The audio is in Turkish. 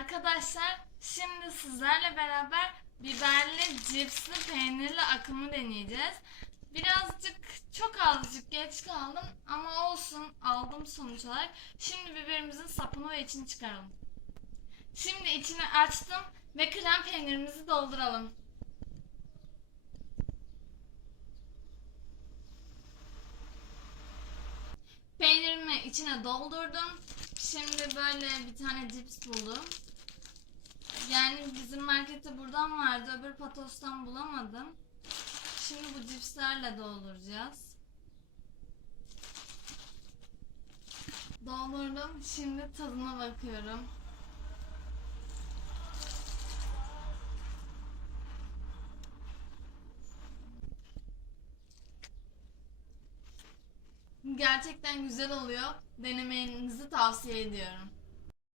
Arkadaşlar şimdi sizlerle beraber biberli, cipsli, peynirli akımı deneyeceğiz. Birazcık çok azıcık geç kaldım ama olsun aldım sonuç olarak. Şimdi biberimizin sapını ve içini çıkaralım. Şimdi içini açtım ve krem peynirimizi dolduralım. Peynirimi içine doldurdum. Şimdi böyle bir tane cips buldum. Yani bizim markette buradan vardı. Öbür patostan bulamadım. Şimdi bu cipslerle dolduracağız. Doldurdum. Şimdi tadına bakıyorum. Gerçekten güzel oluyor. Denemenizi tavsiye ediyorum.